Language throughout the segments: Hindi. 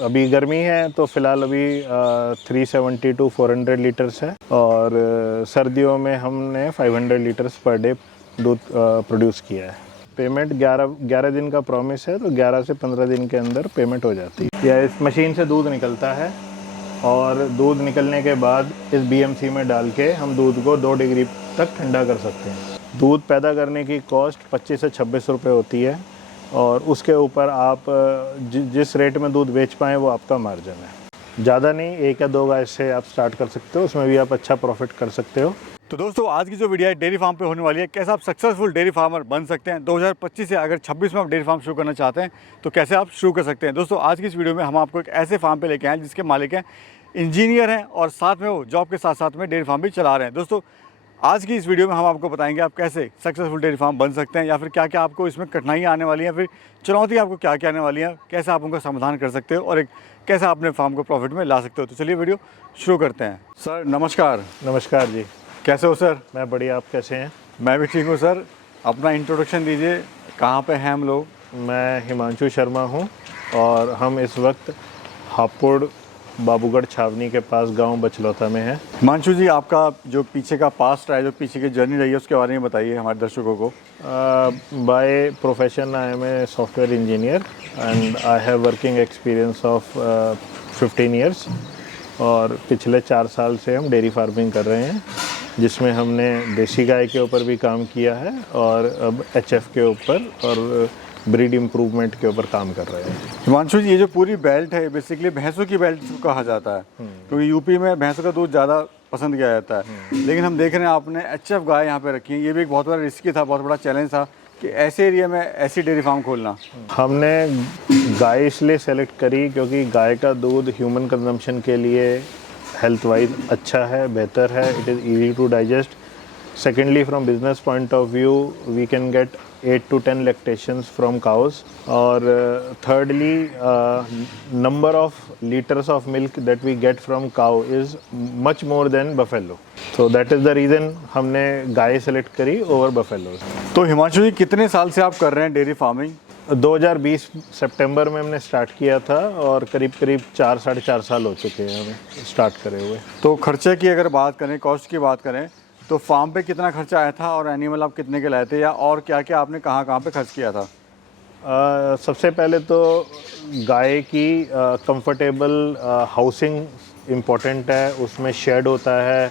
अभी गर्मी है तो फ़िलहाल अभी 370 to 400 लीटर्स है, और सर्दियों में हमने 500 लीटर्स पर डे दूध प्रोड्यूस किया है। पेमेंट 11 दिन का प्रॉमिस है, तो 11 से 15 दिन के अंदर पेमेंट हो जाती है। या इस मशीन से दूध निकलता है, और दूध निकलने के बाद इस बीएमसी में डाल के हम दूध को 2 डिग्री तक ठंडा कर सकते हैं। दूध पैदा करने की कॉस्ट 25 से 26 रुपये होती है, और उसके ऊपर आप जिस रेट में दूध बेच पाएँ वो आपका मार्जिन है। ज़्यादा नहीं, 1 या 2 गाय से आप स्टार्ट कर सकते हो, उसमें भी आप अच्छा प्रॉफिट कर सकते हो। तो दोस्तों आज की जो वीडियो है डेयरी फार्म पे होने वाली है, कैसे आप सक्सेसफुल डेयरी फार्मर बन सकते हैं 2025 से। अगर 26 में आप डेयरी फार्म शुरू करना चाहते हैं तो कैसे आप शुरू कर सकते हैं। दोस्तों आज की इस वीडियो में हम आपको एक ऐसे फार्म पे लेके आए जिसके मालिक हैं इंजीनियर हैं, और साथ में वो जॉब के साथ साथ में डेयरी फार्म भी चला रहे हैं। दोस्तों आज की इस वीडियो में हम आपको बताएंगे आप कैसे सक्सेसफुल डेयरी फार्म बन सकते हैं, या फिर क्या क्या आपको इसमें कठिनाइयाँ आने वाली हैं, फिर चुनौती आपको क्या क्या आने वाली हैं, कैसे आप उनका समाधान कर सकते हो, और एक कैसे आप अपने फार्म को प्रॉफिट में ला सकते हो। तो चलिए वीडियो शुरू करते हैं। सर नमस्कार। नमस्कार जी। कैसे हो सर? मैं बढ़िया, आप कैसे हैं? मैं भी ठीक हूँ सर। अपना इंट्रोडक्शन दीजिए, कहाँ पे हैं हम लोग? मैं हिमांशु शर्मा हूँ, और हम इस वक्त हापुड़ बाबूगढ़ छावनी के पास गांव बचलौता में हैं। हिमांशु जी, आपका जो पीछे का पास्ट है, जो पीछे की जर्नी रही है, उसके बारे में बताइए हमारे दर्शकों को। By profession I am a software engineer, and I have working experience of 15 years, और पिछले 4 साल से हम डेयरी फार्मिंग कर रहे हैं, जिसमें हमने देसी गाय के ऊपर भी काम किया है, और अब एचएफ के ऊपर और ब्रीड इम्प्रूवमेंट के ऊपर काम कर रहे हैं। हिमांशु जी, ये जो पूरी बेल्ट है बेसिकली भैंसों की बेल्ट कहा जाता है, क्योंकि यूपी में भैंसों का दूध ज़्यादा पसंद किया जाता है। लेकिन हम देख रहे हैं आपने एचएफ गाय यहाँ पे रखी है। ये भी एक बहुत बड़ा रिस्की था, बहुत बड़ा चैलेंज था कि ऐसे एरिया में ऐसी डेयरी फार्म खोलना। हमने गाय इसलिए सेलेक्ट करी क्योंकि गाय का दूध ह्यूमन कंजम्पशन के लिए हेल्थ वाइज अच्छा है, बेहतर है, it is easy to digest. Secondly, from business point of view we can get 8 to 10 lactations from cows, और thirdly number of liters of milk that we get from cow is much more than buffalo, so that is the reason हमने गाय सेलेक्ट करी ओवर buffalo। तो हिमांशु जी, कितने साल से आप कर रहे हैं डेयरी फार्मिंग? 2020 सितंबर में हमने स्टार्ट किया था, और करीब 4-4.5 साल हो चुके हैं हमें स्टार्ट करे हुए। तो खर्चे की अगर बात करें, कॉस्ट की बात करें, तो फार्म पे कितना खर्चा आया था, और एनिमल आप कितने के लाए थे, या और क्या क्या आपने कहाँ पे खर्च किया था? सबसे पहले तो गाय की कंफर्टेबल हाउसिंग इम्पोर्टेंट है। उसमें शेड होता है,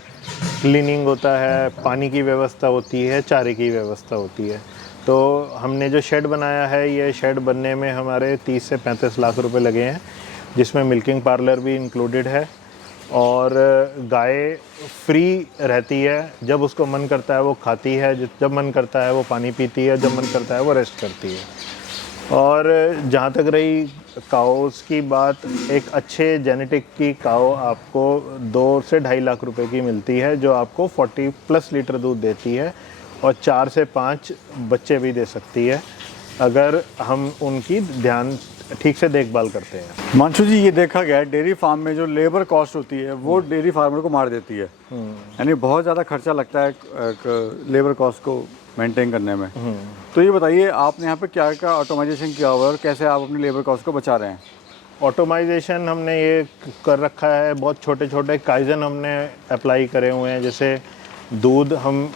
क्लीनिंग होता है, पानी की व्यवस्था होती है, चारे की व्यवस्था होती है। तो हमने जो शेड बनाया है, ये शेड बनने में हमारे 30 से 35 लाख रुपए लगे हैं, जिसमें मिल्किंग पार्लर भी इंक्लूडेड है, और गाय फ्री रहती है। जब उसको मन करता है वो खाती है, जब मन करता है वो पानी पीती है, जब मन करता है वो रेस्ट करती है। और जहाँ तक रही काउस की बात, एक अच्छे जेनेटिक की काउ आपको 2 से 2.5 लाख रुपए की मिलती है, जो आपको 40+ लीटर दूध देती है, और 4 से 5 बच्चे भी दे सकती है, अगर हम उनकी ध्यान ठीक से देखभाल करते हैं। हिमांशु जी, ये देखा गया है डेयरी फार्म में जो लेबर कॉस्ट होती है वो डेयरी फार्मर को मार देती है, यानी बहुत ज़्यादा खर्चा लगता है लेबर कॉस्ट को मेंटेन करने में। तो ये बताइए, आपने यहाँ पे क्या क्या ऑटोमाइजेशन किया हुआ है, और कैसे आप अपनी लेबर कॉस्ट को बचा रहे हैं? ऑटोमाइजेशन हमने ये कर रखा है, बहुत छोटे छोटे काइजन हमने अप्लाई करे हुए हैं। जैसे दूध हम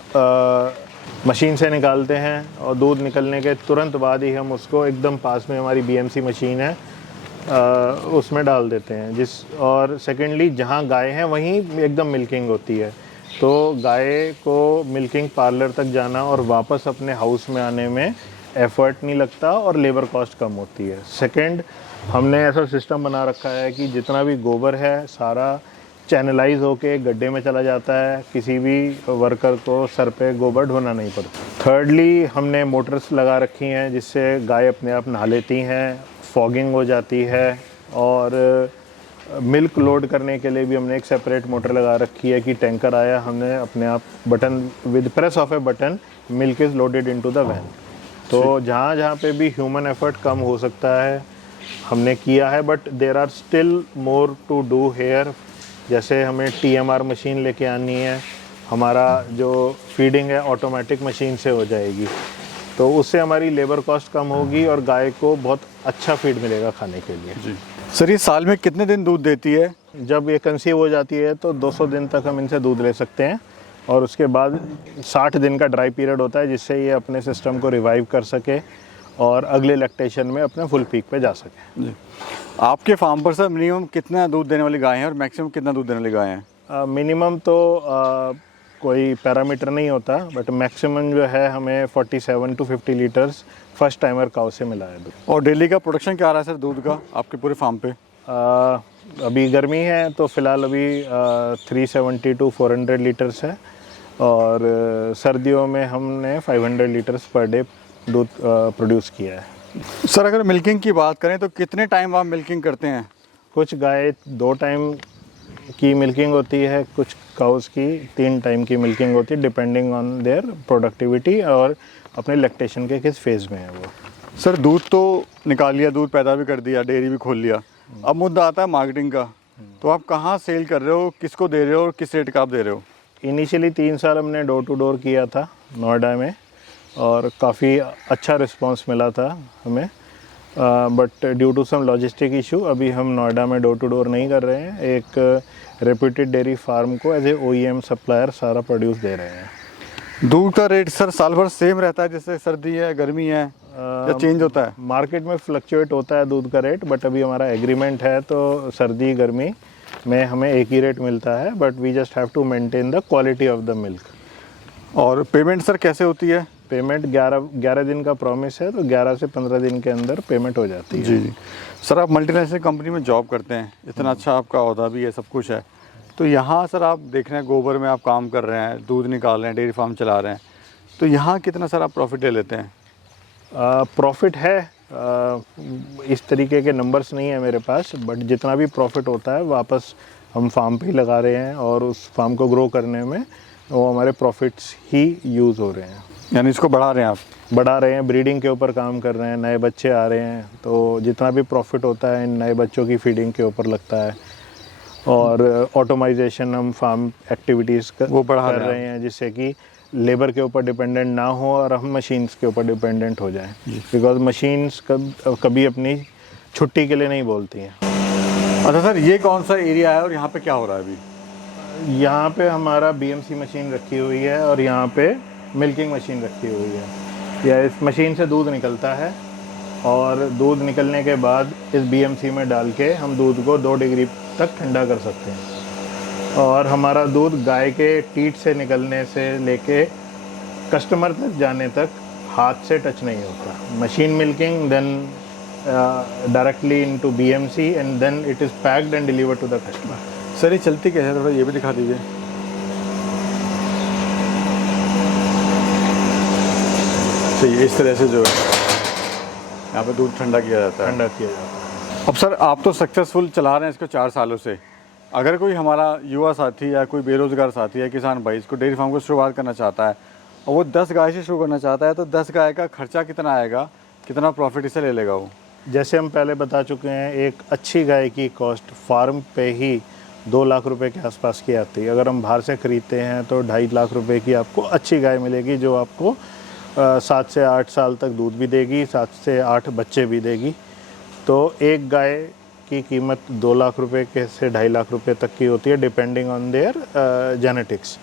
मशीन से निकालते हैं, और दूध निकलने के तुरंत बाद ही हम उसको एकदम पास में हमारी बीएमसी मशीन है, उसमें डाल देते हैं। और सेकेंडली, जहाँ गाय हैं वहीं एकदम मिल्किंग होती है, तो गाय को मिल्किंग पार्लर तक जाना और वापस अपने हाउस में आने में एफर्ट नहीं लगता, और लेबर कॉस्ट कम होती है। सेकेंड, हमने ऐसा सिस्टम बना रखा है कि जितना भी गोबर है सारा चैनलाइज होके गड्ढे में चला जाता है, किसी भी वर्कर को सर पे गोबर ढोना नहीं पड़ता। थर्डली, हमने मोटर्स लगा रखी हैं जिससे गाय अपने आप नहा लेती हैं, फॉगिंग हो जाती है, और मिल्क लोड करने के लिए भी हमने एक सेपरेट मोटर लगा रखी है कि टैंकर आया, हमने अपने आप button, with press of a button milk is loaded into the van. तो जहाँ जहाँ पे भी ह्यूमन एफर्ट कम हो सकता है हमने किया है, but there are still more to do here. जैसे हमें TMR मशीन लेके आनी है, हमारा जो फीडिंग है ऑटोमेटिक मशीन से हो जाएगी, तो उससे हमारी लेबर कॉस्ट कम होगी और गाय को बहुत अच्छा फीड मिलेगा खाने के लिए। जी सर ये साल में कितने दिन दूध देती है? जब ये कंसीव हो जाती है तो 200 दिन तक हम इनसे दूध ले सकते हैं और उसके बाद 60 दिन का ड्राई पीरियड होता है, जिससे ये अपने सिस्टम को रिवाइव कर सके और अगले लैक्टेशन में अपने फुल पीक पे जा सके। जी। आपके फार्म पर सर मिनिमम कितना दूध देने वाली गाय हैं और मैक्सिमम कितना दूध देने वाली गाय हैं? मिनिमम तो कोई पैरामीटर नहीं होता, बट मैक्सिमम जो है हमें 47 to 50 litres first timer cow से मिला है दूध। और डेली का प्रोडक्शन क्या आ रहा है सर दूध का आपके पूरे फार्म पे? अभी गर्मी है तो फ़िलहाल अभी 370 to 400 लीटर्स है और सर्दियों में हमने 500 लीटर्स पर डे दूध प्रोड्यूस किया है। सर अगर मिल्किंग की बात करें तो कितने टाइम आप मिल्किंग करते हैं? कुछ गाय 2 टाइम की मिल्किंग होती है, कुछ काउस की 3 टाइम की मिल्किंग होती है, डिपेंडिंग ऑन देयर प्रोडक्टिविटी और अपने लैक्टेशन के किस फेज़ में है वो। सर दूध तो निकाल लिया, दूध पैदा भी कर दिया, डेयरी भी खोल लिया, अब मुद्दा आता है मार्केटिंग का। तो आप कहाँ सेल कर रहे हो, किसको दे रहे हो और किस रेट का आप दे रहे हो? इनिशियली 3 साल हमने डोर टू डोर किया था नोएडा में और काफ़ी अच्छा रिस्पांस मिला था हमें, but due to some logistic issue अभी हम नोएडा में डोर टू डोर नहीं कर रहे हैं। एक रेप्यूटेड डेयरी फार्म को एज ए OEM सप्लायर सारा प्रोड्यूस दे रहे हैं। दूध का रेट सर साल भर सेम रहता है, जैसे सर्दी है गर्मी है, या चेंज होता है? मार्केट में फ्लक्चुएट होता है दूध का रेट, बट अभी हमारा एग्रीमेंट है तो सर्दी गर्मी में हमें एक ही रेट मिलता है, but we just have to maintain the quality of the milk. और पेमेंट सर कैसे होती है? पेमेंट 11 दिन का प्रॉमिस है, तो 11 से 15 दिन के अंदर पेमेंट हो जाती है। जी जी। सर आप मल्टीनेशनल कंपनी में जॉब करते हैं, इतना अच्छा आपका ओहदा भी है, सब कुछ है, तो यहाँ सर आप देख रहे हैं गोबर में आप काम कर रहे हैं, दूध निकाल रहे हैं, डेयरी फार्म चला रहे हैं, तो यहाँ कितना सर आप प्रॉफिट ले लेते हैं? प्रॉफिट है, इस तरीके के नंबर्स नहीं है मेरे पास, बट जितना भी प्रॉफिट होता है वापस हम फार्म पे ही लगा रहे हैं और उस फार्म को ग्रो करने में वो हमारे प्रॉफिट्स ही यूज़ हो रहे हैं। यानी इसको बढ़ा रहे हैं आप? बढ़ा रहे हैं, ब्रीडिंग के ऊपर काम कर रहे हैं, नए बच्चे आ रहे हैं, तो जितना भी प्रॉफिट होता है इन नए बच्चों की फीडिंग के ऊपर लगता है और ऑटोमाइजेशन हम फार्म एक्टिविटीज़ वो बढ़ा रहे हैं, जिससे कि लेबर के ऊपर डिपेंडेंट ना हो और हम मशीन्स के ऊपर डिपेंडेंट हो जाएं, बिकॉज मशीन्स कभी अपनी छुट्टी के लिए नहीं बोलती हैं। अच्छा सर ये कौन सा एरिया है और यहाँ पे क्या हो रहा है अभी? यहाँ पे हमारा BMC मशीन रखी हुई है और यहाँ पे मिल्किंग मशीन रखी हुई है। या इस मशीन से दूध निकलता है और दूध निकलने के बाद इस BMC में डाल के हम दूध को 2 डिग्री तक ठंडा कर सकते हैं और हमारा दूध गाय के टीट से निकलने से लेके कस्टमर तक जाने तक हाथ से टच नहीं होता। Machine milking then directly into BMC and then it is packed and delivered to the customer. Sir ये चलती कैसे है, थोड़ा ये भी दिखा दीजिए। सही, इस तरह से जो है यहाँ पे दूध ठंडा किया जाता है। ठंडा किया जाता है। अब सर आप तो सक्सेसफुल चला रहे हैं इसको 4 सालों से, अगर कोई हमारा युवा साथी या कोई बेरोज़गार साथी है, किसान भाई, इसको डेयरी फार्म को शुरुआत करना चाहता है और वो 10 गाय से शुरू करना चाहता है, तो 10 गाय का खर्चा कितना आएगा, कितना प्रॉफिट इसे ले लेगा वो? जैसे हम पहले बता चुके हैं, एक अच्छी गाय की कॉस्ट फार्म पे ही 2 लाख रुपए के आसपास की आती है। अगर हम बाहर से ख़रीदते हैं तो 2.5 लाख रुपए की आपको अच्छी गाय मिलेगी, जो आपको 7 से 8 साल तक दूध भी देगी, 7 से 8 बच्चे भी देगी। तो एक गाय की कीमत 2 लाख रुपए के से 2.5 लाख रुपए तक की होती है, depending on their genetics.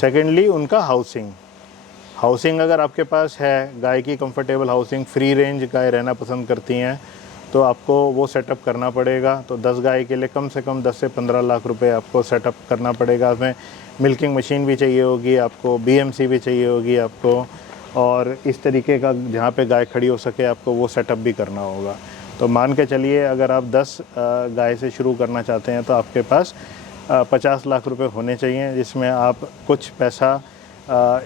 Secondly उनका हाउसिंग अगर आपके पास है, गाय की कंफर्टेबल हाउसिंग, फ्री रेंज गाय रहना पसंद करती हैं, तो आपको वो सेटअप करना पड़ेगा। तो 10 गाय के लिए कम से कम 10 से 15 लाख रुपए आपको सेटअप करना पड़ेगा। उसमें मिल्किंग मशीन भी चाहिए होगी आपको, BMC भी चाहिए होगी आपको, और इस तरीके का जहाँ पे गाय खड़ी हो सके आपको वो सेटअप भी करना होगा। तो मान के चलिए अगर आप 10 गाय से शुरू करना चाहते हैं तो आपके पास 50 लाख रुपए होने चाहिए, जिसमें आप कुछ पैसा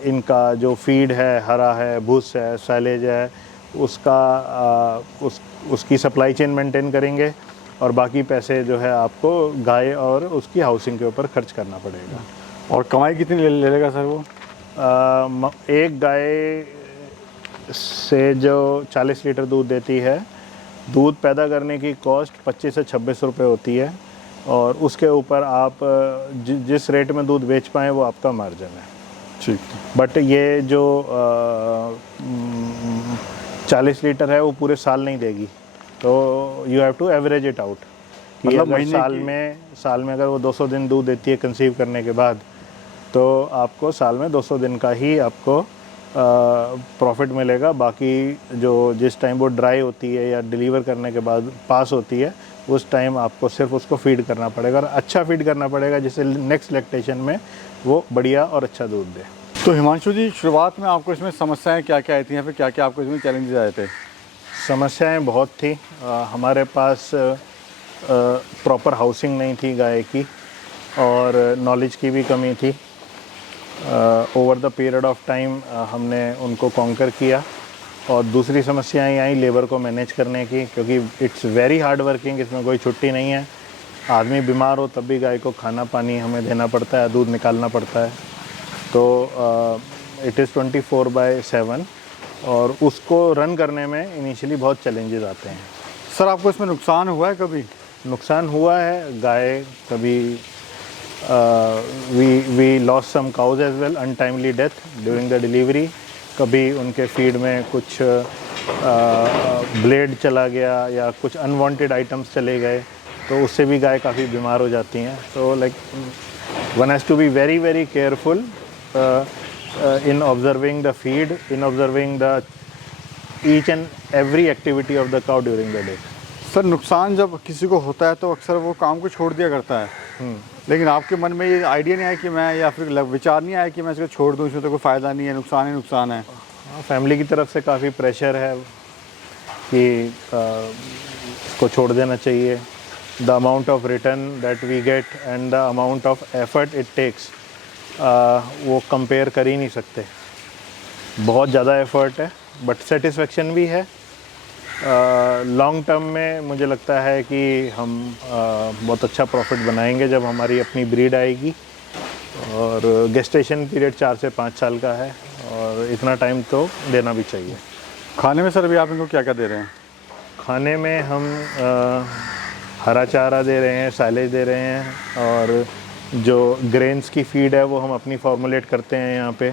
इनका जो फीड है, हरा है, भूस है, साइलेज है, उसकी सप्लाई चेन मेंटेन करेंगे और बाकी पैसे जो है आपको गाय और उसकी हाउसिंग के ऊपर खर्च करना पड़ेगा। और कमाई कितनी ले लेगा सर वो? एक गाय से जो 40 लीटर दूध देती है, दूध पैदा करने की कॉस्ट 25 से 26 रुपये होती है और उसके ऊपर आप जिस रेट में दूध बेच पाएँ वो आपका मार्जिन है। ठीक। बट ये जो 40 लीटर है वो पूरे साल नहीं देगी, तो you have to average it out. कि मतलब अगर महीने साल में अगर वो 200 दिन दूध देती है कंसीव करने के बाद, तो आपको साल में 200 दिन का ही आपको प्रॉफिट मिलेगा। बाकी जो जिस टाइम वो ड्राई होती है या डिलीवर करने के बाद पास होती है, उस टाइम आपको सिर्फ उसको फीड करना पड़ेगा, और अच्छा फीड करना पड़ेगा जिससे नेक्स्ट लैक्टेशन में वो बढ़िया और अच्छा दूध दे। तो हिमांशु जी, शुरुआत में आपको इसमें समस्याएं क्या क्या आई थी या फिर क्या क्या आपको इसमें चैलेंजेस आए थे? समस्याएं बहुत थी। हमारे पास प्रॉपर हाउसिंग नहीं थी गाय की, और नॉलेज की भी कमी थी। Over the period of time हमने उनको कॉन्कर किया। और दूसरी समस्याएं आई लेबर को मैनेज करने की, क्योंकि इट्स वेरी हार्ड वर्किंग, इसमें कोई छुट्टी नहीं है। आदमी बीमार हो तब भी गाय को खाना पानी हमें देना पड़ता है, दूध निकालना पड़ता है। तो इट इज़ 24/7, और उसको रन करने में इनिशियली बहुत चैलेंजेस आते हैं। सर, आपको इसमें नुकसान हुआ है कभी? नुकसान हुआ है। गाय कभी we lost some cows as well, untimely death during the delivery. कभी उनके फीड में कुछ ब्लेड चला गया या कुछ अनवांटेड आइटम्स चले गए, तो उससे भी गाय काफ़ी बीमार हो जाती हैं। तो like one has to be very very careful in observing the feed, in observing the each and every activity of the cow during the day. Sir, नुकसान जब किसी को होता है तो अक्सर वो काम को छोड़ दिया करता है, लेकिन आपके मन में ये आइडिया नहीं आया कि मैं, या फिर विचार नहीं आया कि मैं इसको छोड़ दूँ, इसमें तो कोई फ़ायदा नहीं है, नुकसान ही नुकसान है? फैमिली की तरफ से काफ़ी प्रेशर है कि इसको छोड़ देना चाहिए। The amount of return that we get and the amount of effort it takes, वो कंपेयर कर ही नहीं सकते। बहुत ज़्यादा एफर्ट है, बट सेटिस्फेक्शन भी है। लॉन्ग टर्म में मुझे लगता है कि हम बहुत अच्छा प्रॉफिट बनाएंगे जब हमारी अपनी ब्रीड आएगी। और गेस्टेशन पीरियड 4 से 5 साल का है, और इतना टाइम तो देना भी चाहिए। खाने में सर अभी आप इनको क्या क्या दे रहे हैं? खाने में हम हरा चारा दे रहे हैं, साइलेज दे रहे हैं, और जो ग्रेन्स की फीड है वो हम अपनी फॉर्मुलेट करते हैं यहाँ पे।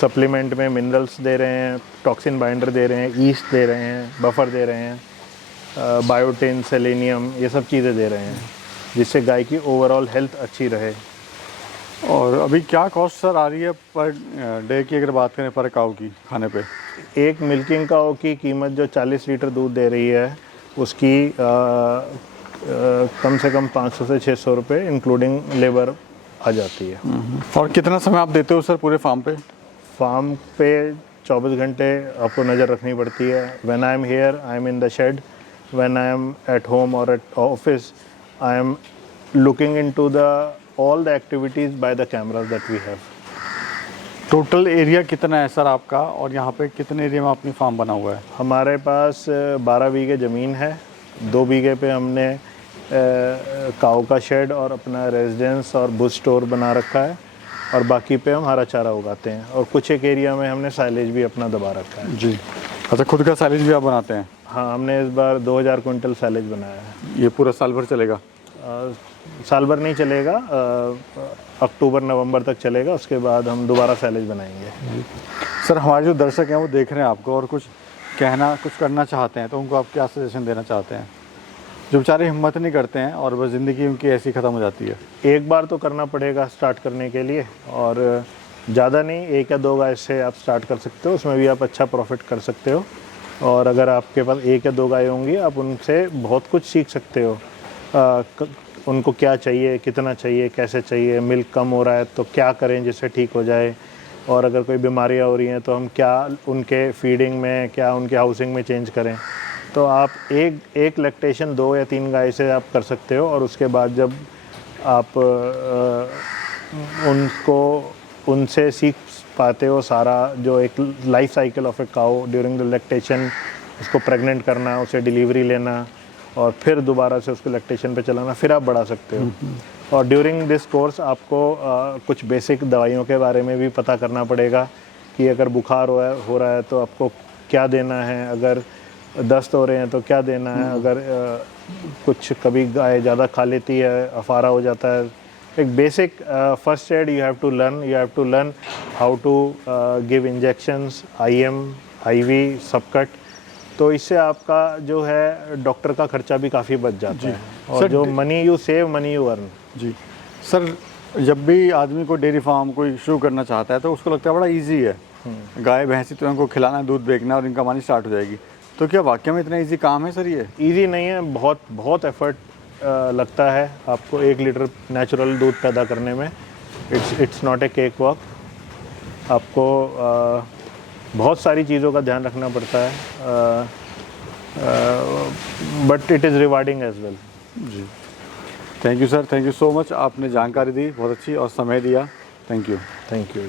सप्लीमेंट में मिनरल्स दे रहे हैं, टॉक्सिन बाइंडर दे रहे हैं, ईस्ट दे रहे हैं, बफर दे रहे हैं, बायोटिन, सेलेनियम, ये सब चीज़ें दे रहे हैं, जिससे गाय की ओवरऑल हेल्थ अच्छी रहे। और अभी क्या कॉस्ट सर आ रही है पर डे की, अगर बात करें पर काऊ की खाने पे? एक मिल्किंग काऊ की कीमत जो 40 लीटर दूध दे रही है, उसकी कम से कम 500 से 600 रुपये इंक्लूडिंग लेबर आ जाती है। और कितना समय आप देते हो सर पूरे फार्म पे? फार्म पे 24 घंटे आपको नज़र रखनी पड़ती है। When I am here, I am in the shade. When I am at home और at office, I am looking into the all the activities by the cameras that we have. Total area कितना है सर आपका, और यहाँ पे कितने एरिया में अपनी फार्म बना हुआ है? हमारे पास 12 बीघे ज़मीन है। 2 बीघे पे हमने काऊ का शेड और अपना रेजिडेंस और बुश स्टोर बना रखा है, और बाकी पे हम हरा चारा उगाते हैं, और कुछ एक एरिया में हमने साइलेज भी अपना दबा रखा है। जी, अच्छा, खुद का साइलेज भी आप बनाते हैं? हाँ, हमने इस बार 2000 क्विंटल साइलेज बनाया है। ये पूरा साल भर चलेगा? साल भर नहीं चलेगा, अक्टूबर नवंबर तक चलेगा, उसके बाद हम दोबारा साइलेज बनाएंगे। सर, हमारे जो दर्शक हैं वो देख रहे हैं आपको और कुछ कहना, कुछ करना चाहते हैं, तो उनको आप क्या सजेशन देना चाहते हैं, जो बेचारे हिम्मत नहीं करते हैं और बस ज़िंदगी उनकी ऐसी ख़त्म हो जाती है? एक बार तो करना पड़ेगा स्टार्ट करने के लिए, और ज़्यादा नहीं, 1 या 2 गाय से आप स्टार्ट कर सकते हो, उसमें भी आप अच्छा प्रॉफिट कर सकते हो। और अगर आपके पास 1 या 2 गाय होंगी, आप उनसे बहुत कुछ सीख सकते हो। उनको क्या चाहिए, कितना चाहिए, कैसे चाहिए, मिल्क कम हो रहा है तो क्या करें जिससे ठीक हो जाए, और अगर कोई बीमारियाँ हो रही हैं तो हम क्या उनके फीडिंग में, क्या उनके हाउसिंग में चेंज करें। तो आप एक लैक्टेशन 2 या 3 गाय से आप कर सकते हो, और उसके बाद जब आप उनसे सीख पाते हो सारा, जो एक life cycle of A cow during the lactation, उसको प्रेग्नेंट करना, उसे डिलीवरी लेना, और फिर दोबारा से उसको लैक्टेशन पे चलाना, फिर आप बढ़ा सकते हो। और ड्यूरिंग दिस कोर्स आपको कुछ बेसिक दवाइयों के बारे में भी पता करना पड़ेगा कि अगर बुखार हो रहा है तो आपको क्या देना है, अगर दस्त हो रहे हैं तो क्या देना है, अगर कुछ कभी गाय ज़्यादा खा लेती है, अफारा हो जाता है, एक basic first aid you have to learn how to give injections, IM, IV, subcut. तो इससे आपका जो है डॉक्टर का खर्चा भी काफ़ी बच जाता है, और सर, जो money you save money you earn. जी सर, जब भी आदमी को डेयरी फार्म कोई शुरू करना चाहता है तो उसको लगता है बड़ा इजी है, गाय भैंसी तो इनको खिलाना है, दूध बेचना और इनका कमानी स्टार्ट हो जाएगी। तो क्या वाकई में इतना इजी काम है सर ये? इजी नहीं है, बहुत बहुत एफर्ट लगता है आपको 1 लीटर नेचुरल दूध पैदा करने में। It's not a cake walk. आपको बहुत सारी चीज़ों का ध्यान रखना पड़ता है, but it is rewarding as well. जी, thank you sir, thank you so much. आपने जानकारी दी बहुत अच्छी और समय दिया, थैंक यू। Thank you.